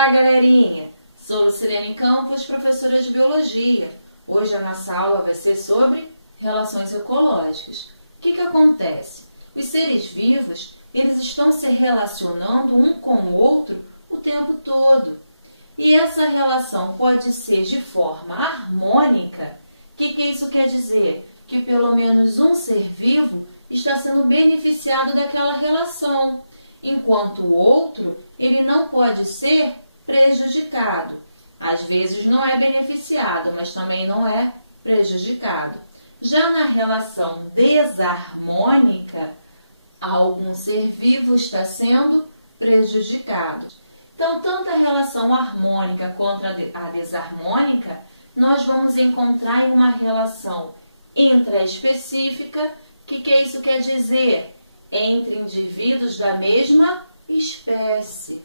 Olá, galerinha! Sou Lucilene Campos, professora de Biologia. Hoje a nossa aula vai ser sobre relações ecológicas. O que acontece? Os seres vivos, eles estão se relacionando um com o outro o tempo todo. E essa relação pode ser de forma harmônica. O que isso quer dizer? Que pelo menos um ser vivo está sendo beneficiado daquela relação, enquanto o outro, ele não pode ser prejudicado. Às vezes não é beneficiado, mas também não é prejudicado. Já na relação desarmônica, algum ser vivo está sendo prejudicado. Então, tanto a relação harmônica quanto a desarmônica, nós vamos encontrar em uma relação intraespecífica. O que isso quer dizer? Entre indivíduos da mesma espécie.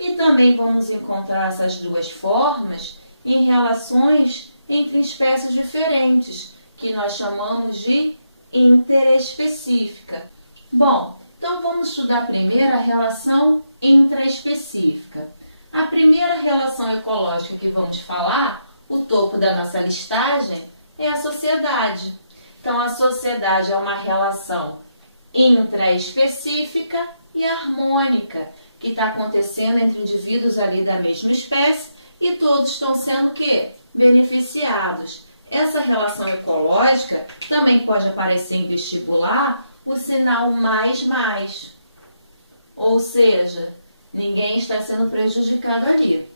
E também vamos encontrar essas duas formas em relações entre espécies diferentes, que nós chamamos de interespecífica. Bom, então vamos estudar primeiro a relação intraespecífica. A primeira relação ecológica que vamos falar, o topo da nossa listagem, é a sociedade. Então, a sociedade é uma relação intraespecífica e harmônica, que está acontecendo entre indivíduos ali da mesma espécie e todos estão sendo o quê? Beneficiados. Essa relação ecológica também pode aparecer em vestibular o sinal mais. Ou seja, ninguém está sendo prejudicado ali.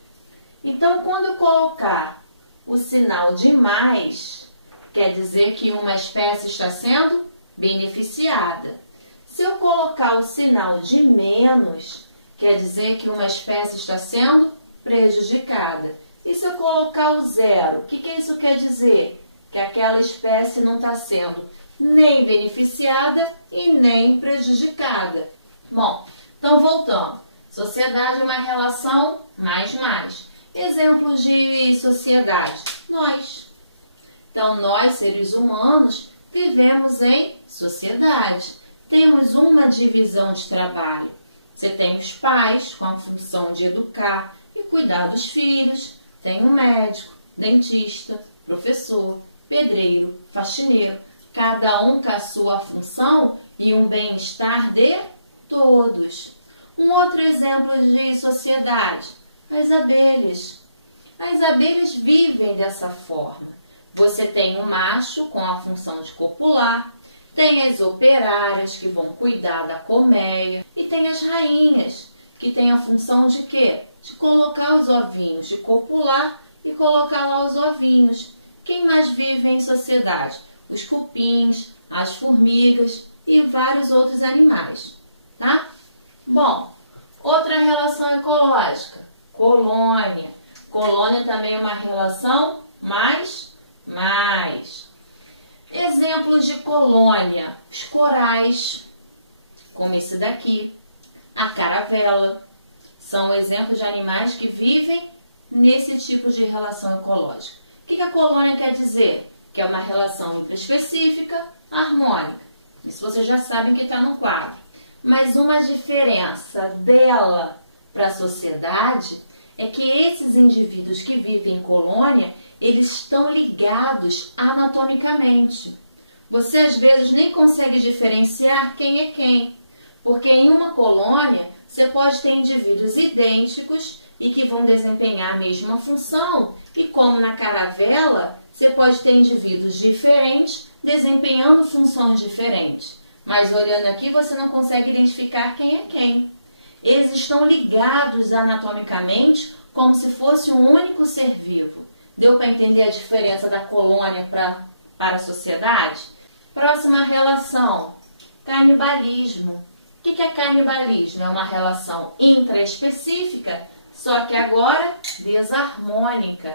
Então, quando eu colocar o sinal de mais, quer dizer que uma espécie está sendo beneficiada. Se eu colocar o sinal de menos, quer dizer que uma espécie está sendo prejudicada. E se eu colocar o zero, o que isso quer dizer? Que aquela espécie não está sendo nem beneficiada e nem prejudicada. Bom, então voltando. Sociedade é uma relação mais. Exemplos de sociedade. Nós. Então, nós, seres humanos, vivemos em sociedade. Temos uma divisão de trabalho. Você tem os pais com a função de educar e cuidar dos filhos. Tem um médico, dentista, professor, pedreiro, faxineiro. Cada um com a sua função e um bem-estar de todos. Um outro exemplo de sociedade, as abelhas. As abelhas vivem dessa forma. Você tem o macho com a função de copular, tem as operárias que vão cuidar da colmeia e tem as rainhas que têm a função de quê? De colocar os ovinhos, de copular e colocar lá os ovinhos. Quem mais vive em sociedade? Os cupins, as formigas e vários outros animais, tá? Bom, outra relação ecológica, colônia. Colônia também é uma relação mais. Exemplos de colônia, os corais, como esse daqui, a caravela, são exemplos de animais que vivem nesse tipo de relação ecológica. O que a colônia quer dizer? Que é uma relação intraespecífica, harmônica. Isso vocês já sabem que está no quadro. Mas uma diferença dela para a sociedade é que esses indivíduos que vivem em colônia, eles estão ligados anatomicamente. Você às vezes nem consegue diferenciar quem é quem, porque em uma colônia você pode ter indivíduos idênticos e que vão desempenhar a mesma função, e como na caravela, você pode ter indivíduos diferentes desempenhando funções diferentes. Mas olhando aqui você não consegue identificar quem é quem. Eles estão ligados anatomicamente como se fosse um único ser vivo. Deu para entender a diferença da colônia para a sociedade? Próxima relação, canibalismo. O que é canibalismo? É uma relação intraespecífica, só que agora desarmônica.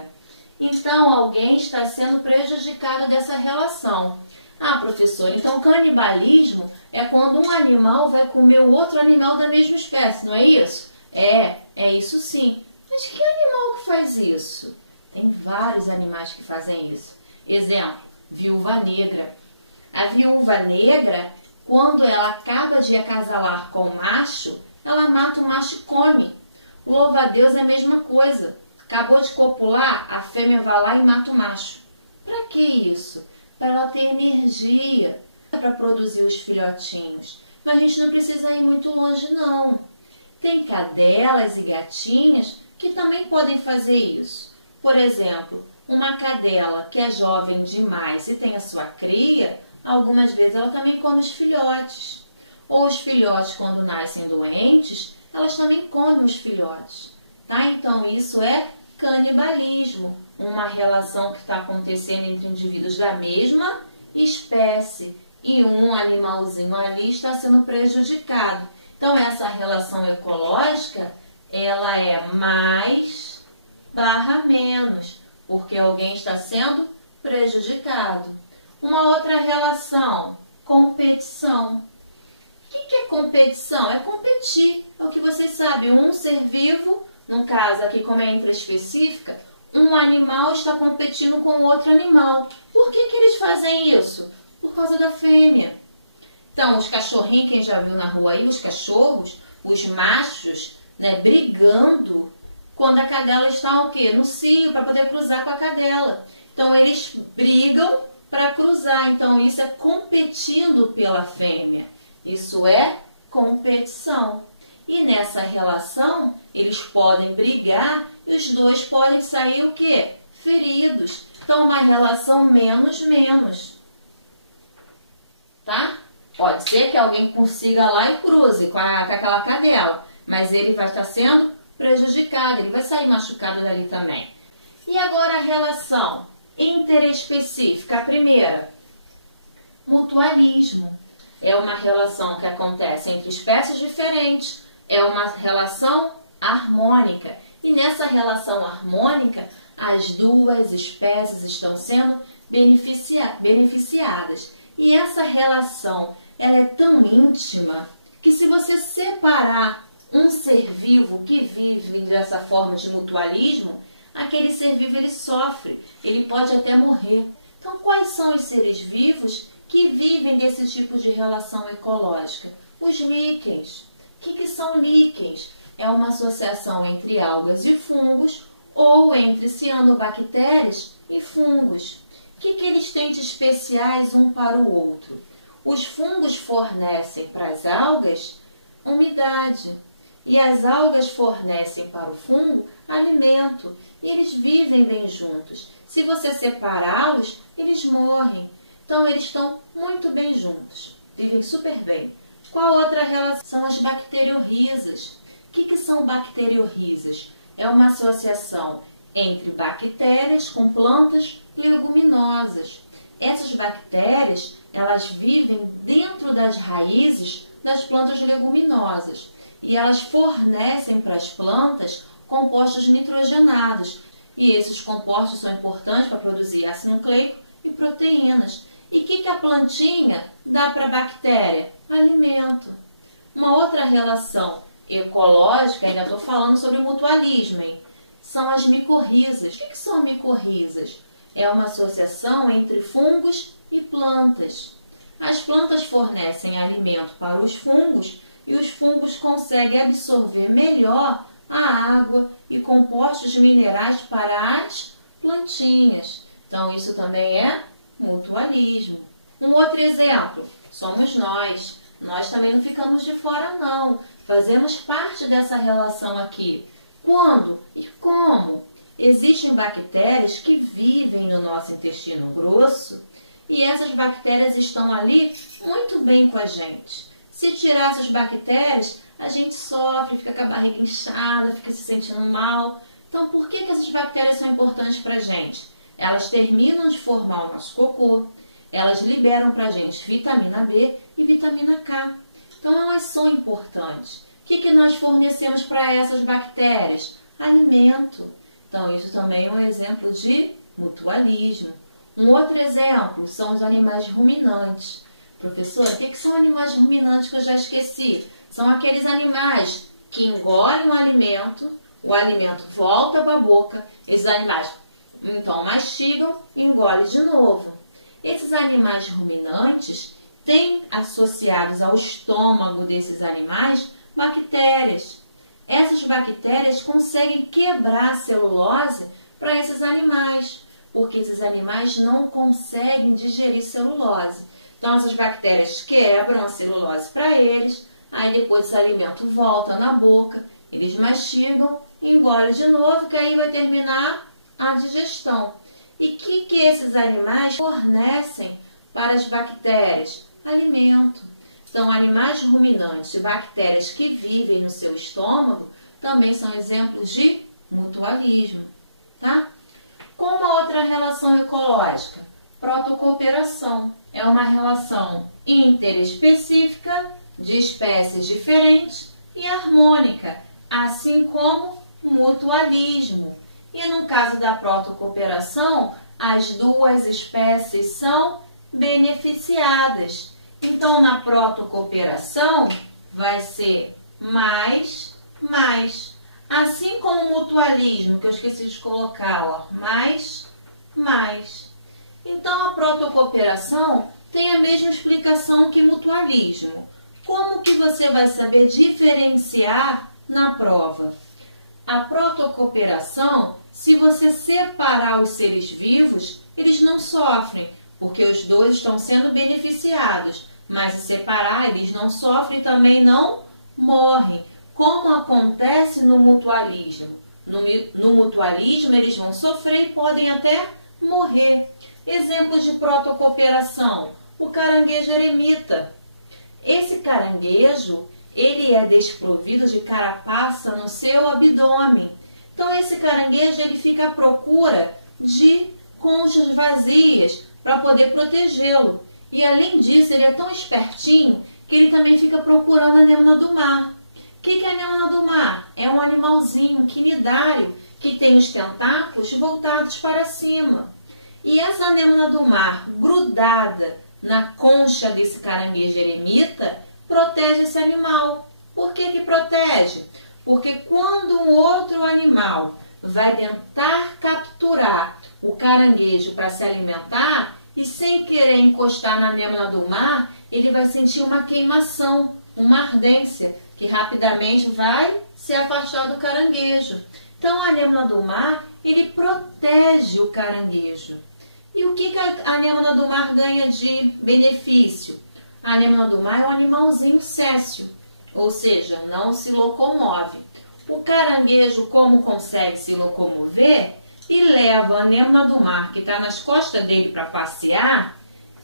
Então, alguém está sendo prejudicado dessa relação. Ah, professor, então canibalismo é quando um animal vai comer o outro animal da mesma espécie, não é isso? É isso sim. Mas que animal que faz isso? Tem vários animais que fazem isso. Exemplo, viúva negra. A viúva negra, quando ela acaba de acasalar com o macho, ela mata o macho e come. O louva-a-Deus é a mesma coisa. Acabou de copular, a fêmea vai lá e mata o macho. Para que isso? Para ela ter energia para produzir os filhotinhos. Mas a gente não precisa ir muito longe, não. Tem cadelas e gatinhas que também podem fazer isso. Por exemplo, uma cadela que é jovem demais e tem a sua cria, algumas vezes ela também come os filhotes. Ou os filhotes, quando nascem doentes, elas também comem os filhotes. Tá? Então, isso é canibalismo, uma relação que está acontecendo entre indivíduos da mesma espécie e um animalzinho ali está sendo prejudicado. Então, essa relação ecológica, ela é mais barra menos, porque alguém está sendo prejudicado. Uma outra relação, competição. O que é competição? É competir. É o que vocês sabem, um ser vivo, no caso aqui como é intraespecífica, um animal está competindo com outro animal. Por que eles fazem isso? Por causa da fêmea. Então, os cachorrinhos, quem já viu na rua aí, os cachorros, os machos, né, brigando quando a cadela está o quê? No cio, para poder cruzar com a cadela. Então, eles brigam para cruzar. Então, isso é competindo pela fêmea. Isso é competição. E nessa relação, eles podem brigar e os dois podem sair o quê? Feridos. Então, uma relação menos. Tá? Pode ser que alguém consiga lá e cruze com aquela cadela, mas ele vai estar sendo prejudicado, ele vai sair machucado dali também. E agora a relação interespecífica. A primeira, mutualismo. É uma relação que acontece entre espécies diferentes, é uma relação harmônica. E nessa relação harmônica, as duas espécies estão sendo beneficiadas. E essa relação, ela é tão íntima que se você separar um ser vivo que vive dessa forma de mutualismo, aquele ser vivo ele sofre, ele pode até morrer. Então, quais são os seres vivos que vivem desse tipo de relação ecológica? Os líquens. O que são líquens? É uma associação entre algas e fungos ou entre cianobactérias e fungos. O que eles têm de especiais um para o outro? Os fungos fornecem para as algas umidade e as algas fornecem para o fungo alimento. E eles vivem bem juntos. Se você separá-los, eles morrem. Então, eles estão muito bem juntos. Vivem super bem. Qual outra relação? São as bacteriorrizas. O que são bacteriorrizas? É uma associação entre bactérias com plantas leguminosas. Essas bactérias, elas vivem dentro das raízes das plantas leguminosas. E elas fornecem para as plantas compostos nitrogenados. E esses compostos são importantes para produzir ácido nucleico e proteínas. E o que a plantinha dá para a bactéria? Alimento. Uma outra relação ecológica, ainda estou falando sobre o mutualismo, hein? São as micorrizas. O que são micorrizas? É uma associação entre fungos e plantas. As plantas fornecem alimento para os fungos e os fungos conseguem absorver melhor a água e compostos minerais para as plantinhas. Então, isso também é mutualismo. Um outro exemplo, somos nós. Nós também não ficamos de fora, não. Fazemos parte dessa relação aqui. Quando e como? Existem bactérias que vivem no nosso intestino grosso e essas bactérias estão ali muito bem com a gente. Se tirar essas bactérias, a gente sofre, fica com a barriga inchada, fica se sentindo mal. Então, por que essas bactérias são importantes para a gente? Elas terminam de formar o nosso cocô, elas liberam para a gente vitamina B e vitamina K. Então, elas são importantes. O que nós fornecemos para essas bactérias? Alimento. Então, isso também é um exemplo de mutualismo. Um outro exemplo são os animais ruminantes. Professor, o que são animais ruminantes que eu já esqueci? São aqueles animais que engolem o alimento volta para a boca, esses animais então mastigam e engolem de novo. Esses animais ruminantes têm associados ao estômago desses animais bactérias. essas bactérias conseguem quebrar a celulose para esses animais, porque esses animais não conseguem digerir celulose. Então, essas bactérias quebram a celulose para eles, aí depois esse alimento volta na boca, eles mastigam, engolem de novo, que aí vai terminar a digestão. E o que esses animais fornecem para as bactérias? Alimento. Então, animais ruminantes e bactérias que vivem no seu estômago também são exemplos de mutualismo, tá? Com uma outra relação ecológica, protocooperação. É uma relação interespecífica de espécies diferentes e harmônica, assim como mutualismo. E no caso da protocooperação, as duas espécies são beneficiadas. Então, na protocooperação, vai ser mais. Assim como o mutualismo, que eu esqueci de colocar, ó, mais. Então, a protocooperação tem a mesma explicação que mutualismo. Como que você vai saber diferenciar na prova? A protocooperação, se você separar os seres vivos, eles não sofrem, porque os dois estão sendo beneficiados. Mas se separar, eles não sofrem e também não morrem, como acontece no mutualismo. No mutualismo, eles vão sofrer e podem até morrer. Exemplos de protocooperação: o caranguejo eremita. Esse caranguejo, ele é desprovido de carapaça no seu abdômen. Então, esse caranguejo, ele fica à procura de conchas vazias para poder protegê-lo. E, além disso, ele é tão espertinho que ele também fica procurando a anêmona do mar. O que é a anêmona do mar? É um animalzinho, um quinidário, que tem os tentáculos voltados para cima. E essa anêmona do mar, grudada na concha desse caranguejo eremita, protege esse animal. Por que protege? Porque quando um outro animal vai tentar capturar o caranguejo para se alimentar e sem querer encostar na anêmona do mar, ele vai sentir uma queimação, uma ardência, que rapidamente vai se afastar do caranguejo. Então, a anêmona do mar, ele protege o caranguejo. E o que a anêmona do mar ganha de benefício? A anêmona do mar é um animalzinho céssio, ou seja, não se locomove. O caranguejo, como consegue se locomover, e leva a anêmona do mar, que está nas costas dele para passear,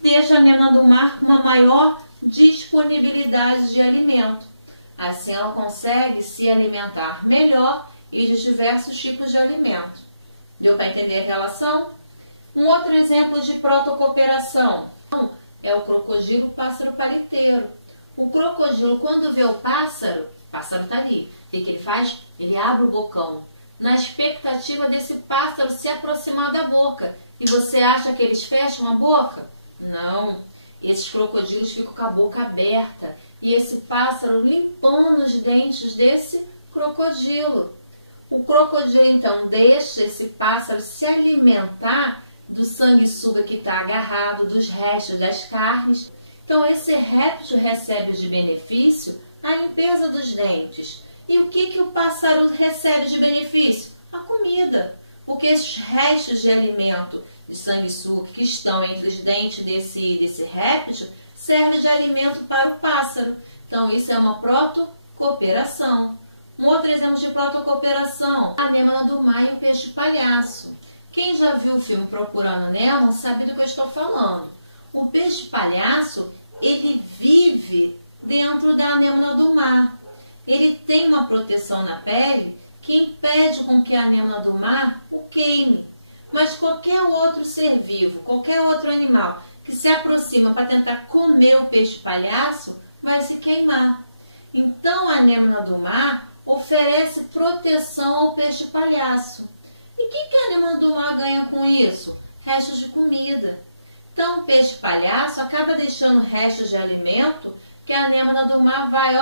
deixa a anêmona do mar com uma maior disponibilidade de alimento. Assim, ela consegue se alimentar melhor e de diversos tipos de alimento. Deu para entender a relação? Um outro exemplo de protocooperação é o crocodilo pássaro paliteiro. O crocodilo, quando vê o pássaro está ali. O que ele faz? Ele abre o bocão, na expectativa desse pássaro se aproximar da boca. E você acha que eles fecham a boca? Não. Esses crocodilos ficam com a boca aberta. E esse pássaro limpando os dentes desse crocodilo. O crocodilo, então, deixa esse pássaro se alimentar do sanguessuga que está agarrado, dos restos das carnes. Então, esse réptil recebe de benefício a limpeza dos dentes. E o que o pássaro recebe de benefício? A comida. Porque esses restos de alimento de sanguessuga que estão entre os dentes desse réptil servem de alimento para o pássaro. Então, isso é uma protocooperação. Um outro exemplo de protocooperação, a anêmona do mar e o peixe-palhaço. Quem já viu o filme Procurando Nemo sabe do que eu estou falando. O peixe-palhaço, ele vive dentro da anêmona do mar. Ele tem uma proteção na pele que impede com que a anêmona do mar o queime. Mas qualquer outro ser vivo, qualquer outro animal que se aproxima para tentar comer o peixe-palhaço, vai se queimar. Então, a anêmona do mar oferece proteção ao peixe-palhaço. E o que a anêmona do mar ganha com isso? Restos de comida. Então, o peixe-palhaço acaba deixando restos de alimento que a anêmona do mar vai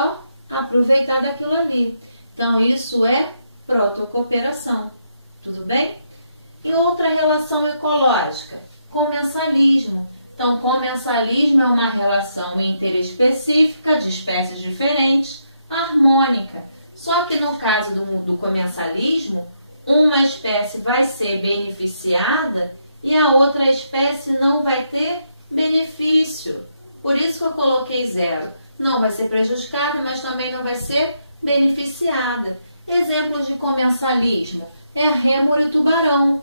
aproveitar daquilo ali. Então, isso é protocooperação. Tudo bem? E outra relação ecológica, comensalismo. Então, comensalismo é uma relação interespecífica de espécies diferentes, harmônica. Só que no caso do comensalismo, uma espécie vai ser beneficiada e a outra espécie não vai ter benefício. Por isso que eu coloquei 0. Não vai ser prejudicada, mas também não vai ser beneficiada. Exemplos de comensalismo é a rêmora e o tubarão.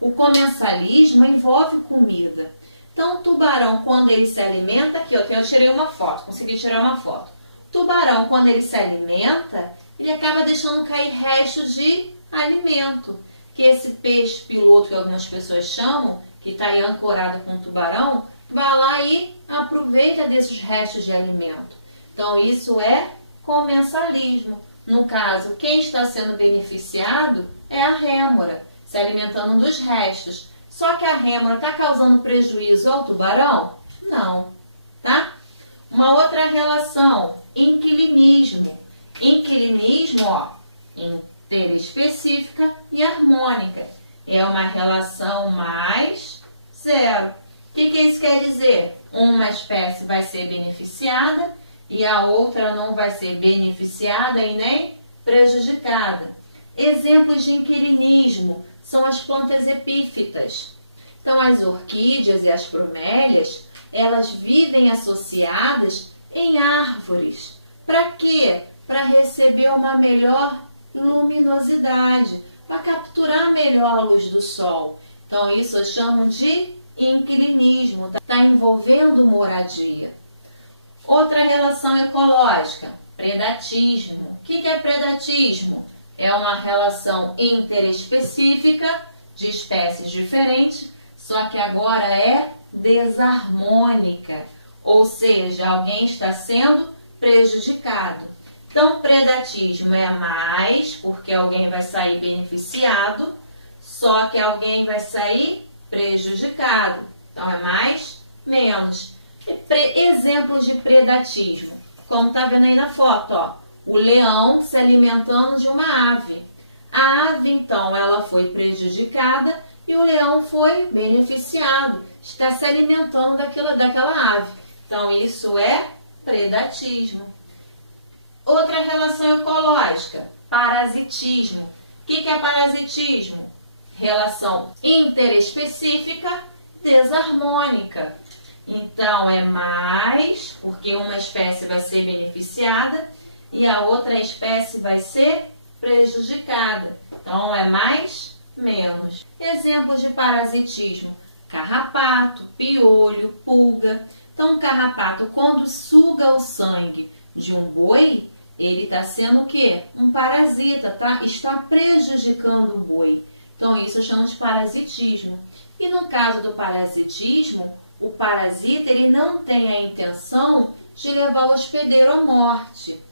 O comensalismo envolve comida. Então, o tubarão, quando ele se alimenta, aqui eu tirei uma foto, consegui tirar uma foto. O tubarão, quando ele se alimenta, ele acaba deixando cair restos de alimento. Que esse peixe piloto, que algumas pessoas chamam, que está aí ancorado com o tubarão, vai lá e aproveita desses restos de alimento. Então, isso é comensalismo. No caso, quem está sendo beneficiado é a rêmora, se alimentando dos restos. Só que a rêmora está causando prejuízo ao tubarão? Não, tá? Uma outra relação, inquilinismo. Inquilinismo, interespecífica e harmônica. É uma relação mais 0. O que isso quer dizer? Uma espécie vai ser beneficiada e a outra não vai ser beneficiada e nem prejudicada. Exemplos de inquilinismo são as plantas epífitas. Então, as orquídeas e as bromélias, elas vivem associadas em árvores. Para quê? Para receber uma melhor luminosidade, para capturar melhor a luz do sol. Então, isso eu chamo de inquilinismo, está envolvendo moradia. Outra relação ecológica, predatismo. O que é predatismo? É uma relação interespecífica de espécies diferentes, só que agora é desarmônica, ou seja, alguém está sendo prejudicado. Então, predatismo é mais, porque alguém vai sair beneficiado, só que alguém vai sair prejudicado. Então, é mais, menos. Exemplos de predatismo, como está vendo aí na foto, o leão se alimentando de uma ave. A ave, então, ela foi prejudicada e o leão foi beneficiado, está se alimentando daquela ave. Então, isso é predatismo. Outra relação ecológica, parasitismo. O que é parasitismo? Relação interespecífica, desarmônica. Então, é mais, porque uma espécie vai ser beneficiada e a outra espécie vai ser prejudicada. Então, é mais, menos. Exemplos de parasitismo, carrapato, piolho, pulga. Então, o carrapato, quando suga o sangue de um boi, ele está sendo o quê? Um parasita, tá? Está prejudicando o boi. Então, isso chamamos de parasitismo. E no caso do parasitismo, o parasita ele não tem a intenção de levar o hospedeiro à morte,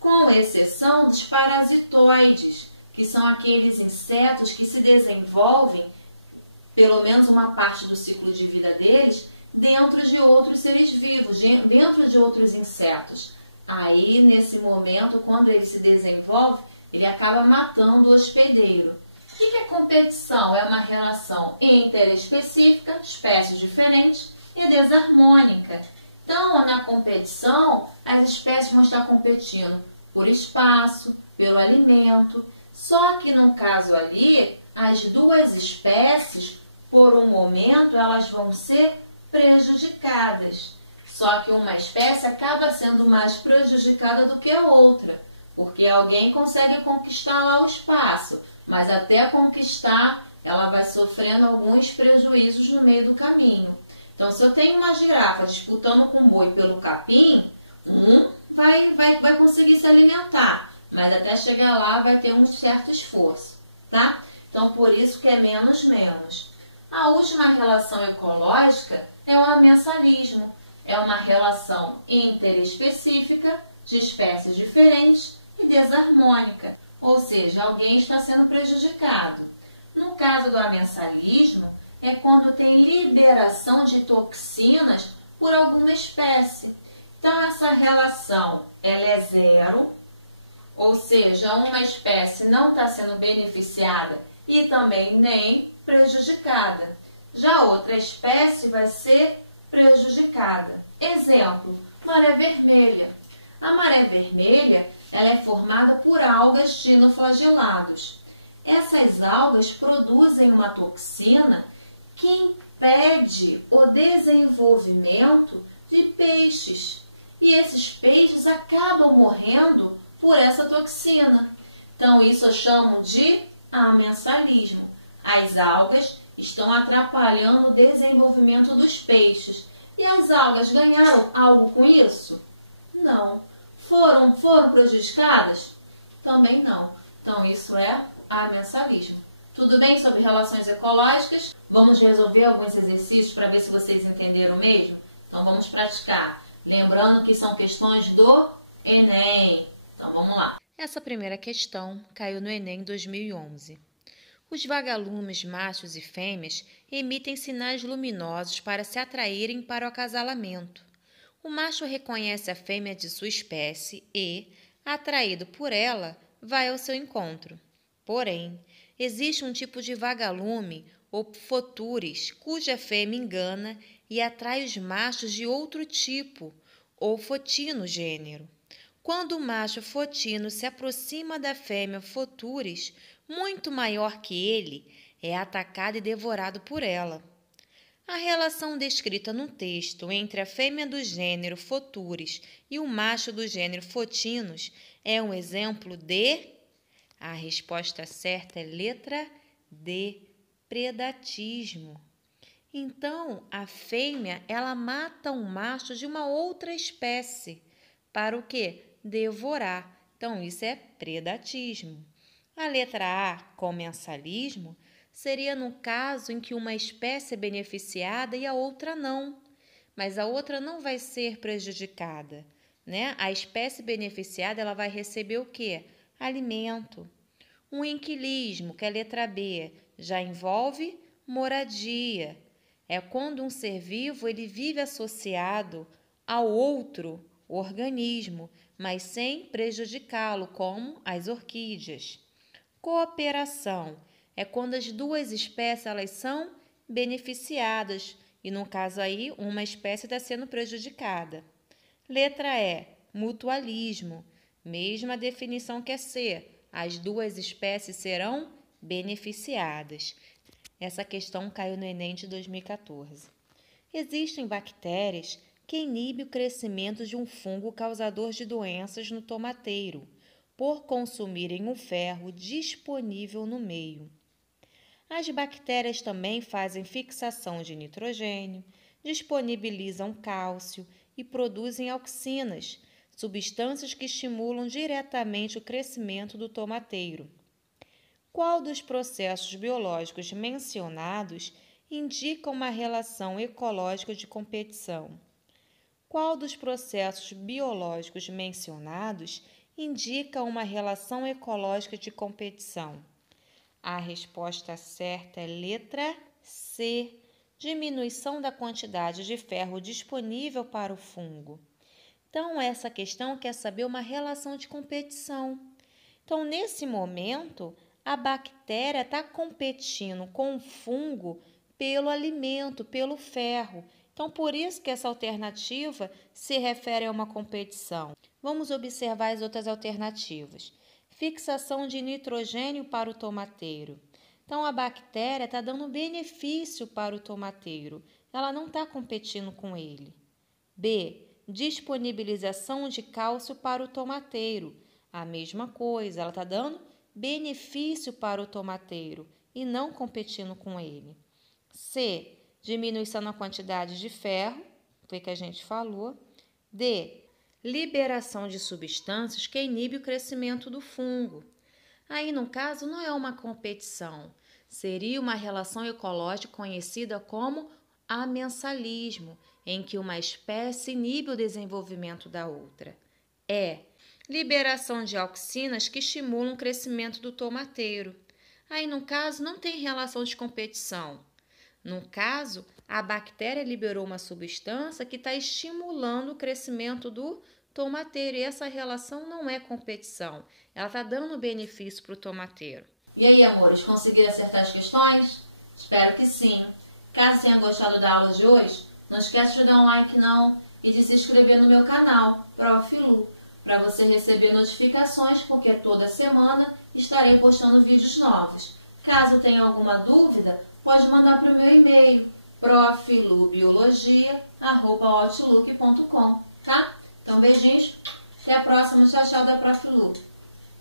com exceção dos parasitoides, que são aqueles insetos que se desenvolvem, pelo menos uma parte do ciclo de vida deles, dentro de outros seres vivos, dentro de outros insetos. Aí, nesse momento, quando ele se desenvolve, ele acaba matando o hospedeiro. O que é competição? É uma relação interespecífica, espécies diferentes, e desarmônica. Então, na competição, as espécies vão estar competindo por espaço, pelo alimento. Só que no caso ali, as duas espécies, por um momento, elas vão ser prejudicadas. Só que uma espécie acaba sendo mais prejudicada do que a outra, porque alguém consegue conquistar lá o espaço, mas até conquistar, ela vai sofrendo alguns prejuízos no meio do caminho. Então, se eu tenho uma girafa disputando com um boi pelo capim, vai conseguir se alimentar, mas até chegar lá vai ter um certo esforço, tá? Então, por isso que é menos, menos. A última relação ecológica é o amensalismo. É uma relação interespecífica de espécies diferentes e desarmônica, ou seja, alguém está sendo prejudicado. No caso do amensalismo, é quando tem liberação de toxinas por alguma espécie. Então, essa relação ela é 0, ou seja, uma espécie não está sendo beneficiada e também nem prejudicada. Já outra espécie vai ser prejudicada. Exemplo, maré vermelha. A maré vermelha ela é formada por algas dinoflagelados. Essas algas produzem uma toxina que impede o desenvolvimento de peixes. E esses peixes acabam morrendo por essa toxina. Então, isso eu chamo de amensalismo. As algas estão atrapalhando o desenvolvimento dos peixes. E as algas ganharam algo com isso? Não. Foram prejudicadas? Também não. Então, isso é amensalismo. Tudo bem sobre relações ecológicas? Vamos resolver alguns exercícios para ver se vocês entenderam mesmo? Então, vamos praticar. Lembrando que são questões do Enem. Então, vamos lá. Essa primeira questão caiu no Enem 2011. Os vagalumes machos e fêmeas emitem sinais luminosos para se atraírem para o acasalamento. O macho reconhece a fêmea de sua espécie e, atraído por ela, vai ao seu encontro. Porém, existe um tipo de vagalume, ou fotures, cuja fêmea engana e atrai os machos de outro tipo, ou fotino gênero. Quando o macho fotino se aproxima da fêmea fotures, muito maior que ele, é atacado e devorado por ela. A relação descrita no texto entre a fêmea do gênero fotures e o macho do gênero fotinos é um exemplo de... A resposta certa é letra D, predatismo. Então, a fêmea, ela mata um macho de uma outra espécie. Para o quê? Devorar. Então, isso é predatismo. A letra A, comensalismo, seria no caso em que uma espécie é beneficiada e a outra não. Mas a outra não vai ser prejudicada, né? A espécie beneficiada, ela vai receber o quê? Alimento. Um inquilismo, que é a letra B, já envolve moradia. É quando um ser vivo ele vive associado ao outro organismo, mas sem prejudicá-lo, como as orquídeas. Cooperação é quando as duas espécies elas são beneficiadas e, no caso aí, uma espécie está sendo prejudicada. Letra E, mutualismo. Mesma definição que é C. As duas espécies serão beneficiadas. Essa questão caiu no Enem de 2014. Existem bactérias que inibem o crescimento de um fungo causador de doenças no tomateiro, por consumirem o ferro disponível no meio. As bactérias também fazem fixação de nitrogênio, disponibilizam cálcio e produzem auxinas, substâncias que estimulam diretamente o crescimento do tomateiro. Qual dos processos biológicos mencionados indica uma relação ecológica de competição? Qual dos processos biológicos mencionados indica uma relação ecológica de competição? A resposta certa é letra C, diminuição da quantidade de ferro disponível para o fungo. Então, essa questão quer saber uma relação de competição. Então, nesse momento, a bactéria está competindo com o fungo pelo alimento, pelo ferro. Então, por isso que essa alternativa se refere a uma competição. Vamos observar as outras alternativas. Fixação de nitrogênio para o tomateiro. Então, a bactéria está dando benefício para o tomateiro. Ela não está competindo com ele. B. Disponibilização de cálcio para o tomateiro. A mesma coisa, ela está dando benefício para o tomateiro e não competindo com ele. C. Diminuição na quantidade de ferro, foi o que a gente falou. D. Liberação de substâncias que inibe o crescimento do fungo. Aí, no caso, não é uma competição, seria uma relação ecológica conhecida como amensalismo, em que uma espécie inibe o desenvolvimento da outra. E. Liberação de auxinas que estimulam o crescimento do tomateiro. Aí, no caso, não tem relação de competição. No caso, a bactéria liberou uma substância que está estimulando o crescimento do tomateiro. E essa relação não é competição. Ela está dando benefício para o tomateiro. E aí, amores, conseguiram acertar as questões? Espero que sim. Caso tenha gostado da aula de hoje, não esquece de dar um like não e de se inscrever no meu canal, Prof. Lu. para você receber notificações, porque toda semana estarei postando vídeos novos. Caso tenha alguma dúvida, pode mandar para o meu e-mail, proflubiologia@outlook.com, tá? Então, beijinhos, até a próxima, tchau, tchau da Prof. Lu.